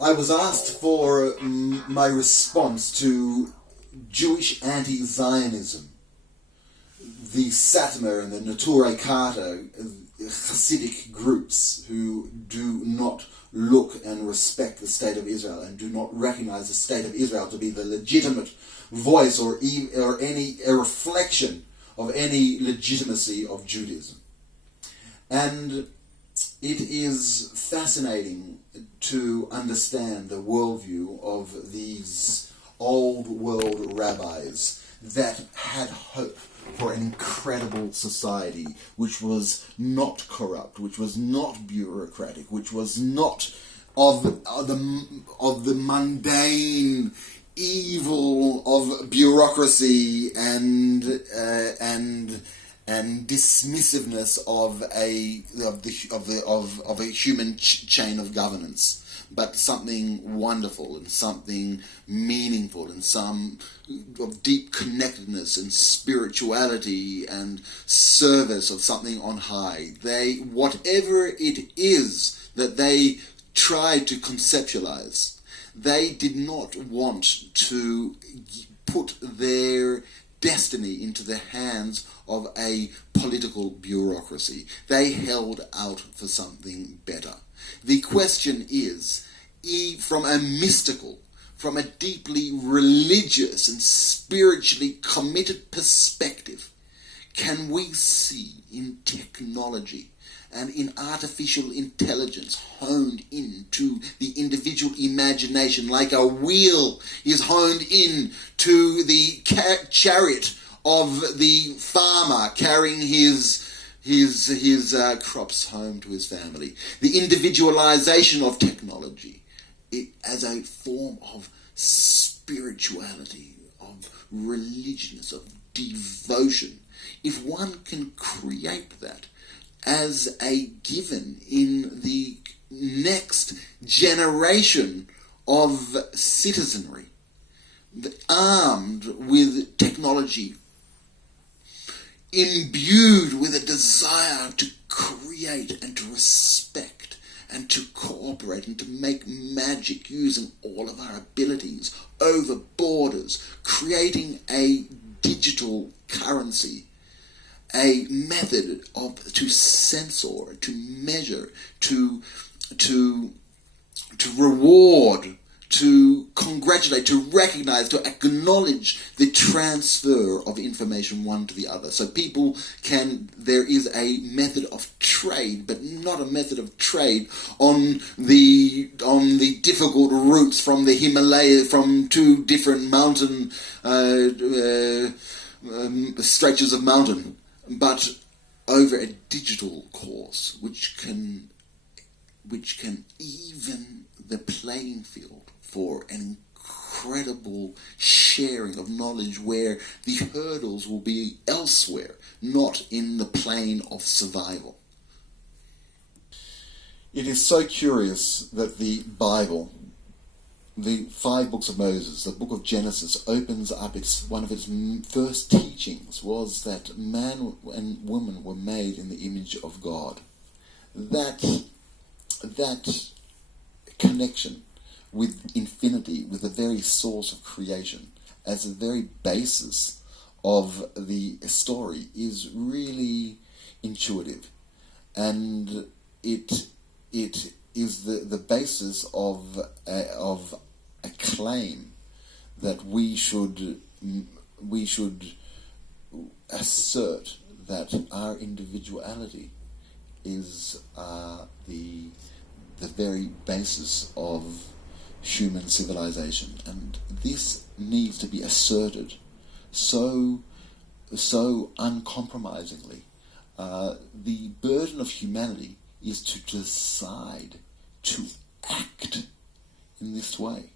I was asked for my response to Jewish anti-Zionism, the Satmar and the Neturei Karta Hasidic groups who do not look and respect the state of Israel and do not recognize the state of Israel to be the legitimate voice or a reflection of any legitimacy of Judaism. And it is fascinating to understand the worldview of these old world rabbis that had hope for an incredible society which was not corrupt, which was not bureaucratic, which was not of the mundane evil of bureaucracy and dismissiveness of a human chain of governance, but something wonderful and something meaningful and some of deep connectedness and spirituality and service of something on high. Whatever it is that they tried to conceptualize, they did not want to put their destiny into the hands of a political bureaucracy. They held out for something better. The question is, from a mystical, from a deeply religious and spiritually committed perspective, can we see in technology and in artificial intelligence honed into the individual imagination, like a wheel is honed in to the chariot of the farmer carrying his crops home to his family. The individualization of technology as a form of spirituality, of religiousness, of devotion. If one can create that as a given in the next generation of citizenry, armed with technology, imbued with a desire to create and to respect and to cooperate and to make magic using all of our abilities over borders, creating a digital currency, a method to censor, to measure, to reward, to congratulate, to recognize, to acknowledge the transfer of information one to the other. So there is a method of trade, but not a method of trade on the difficult routes from the Himalayas, from two different mountain stretches of mountain, but over a digital course, which can even the playing field for an incredible sharing of knowledge where the hurdles will be elsewhere, not in the plane of survival. It is so curious that the Bible, the 5 books of Moses, the book of Genesis, opens up one of its first teachings was that man and woman were made in the image of God. That connection with infinity, with the very source of creation, as the very basis of the story, is really intuitive, and it is the basis of a claim that we should assert that our individuality is the very basis of human civilization, and this needs to be asserted so uncompromisingly. The burden of humanity is to decide to act in this way.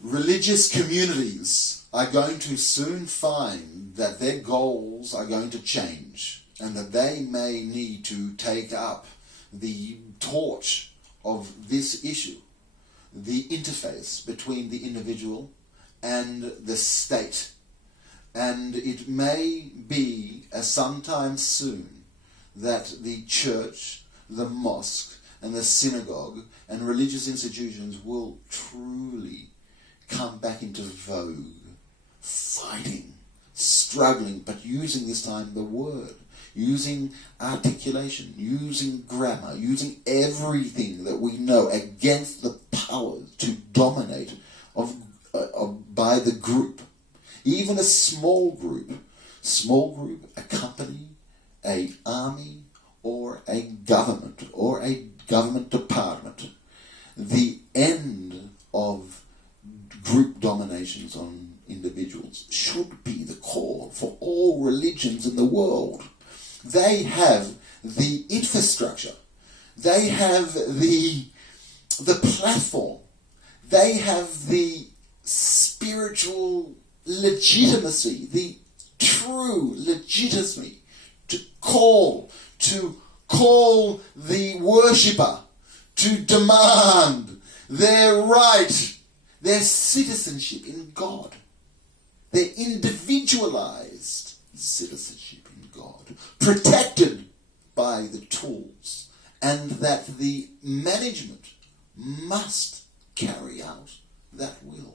Religious communities are going to soon find that their goals are going to change, and that they may need to take up the torch of this issue, the interface between the individual and the state, And it may be sometime soon that the church, the mosque, and the synagogue and religious institutions will truly come back into vogue, fighting, struggling, but using this time the word, using articulation, using grammar, using everything that we know against the powers to dominate by the group. Even a small group, a company, an army, or a government department. The end of group dominations on individuals should be the call for all religions in the world. They have the infrastructure. They have the platform. They have the spiritual legitimacy, the true legitimacy to call the worshipper to demand their right, their citizenship in God, their individualized citizenship in God, protected by the tools, and that the management must carry out that will.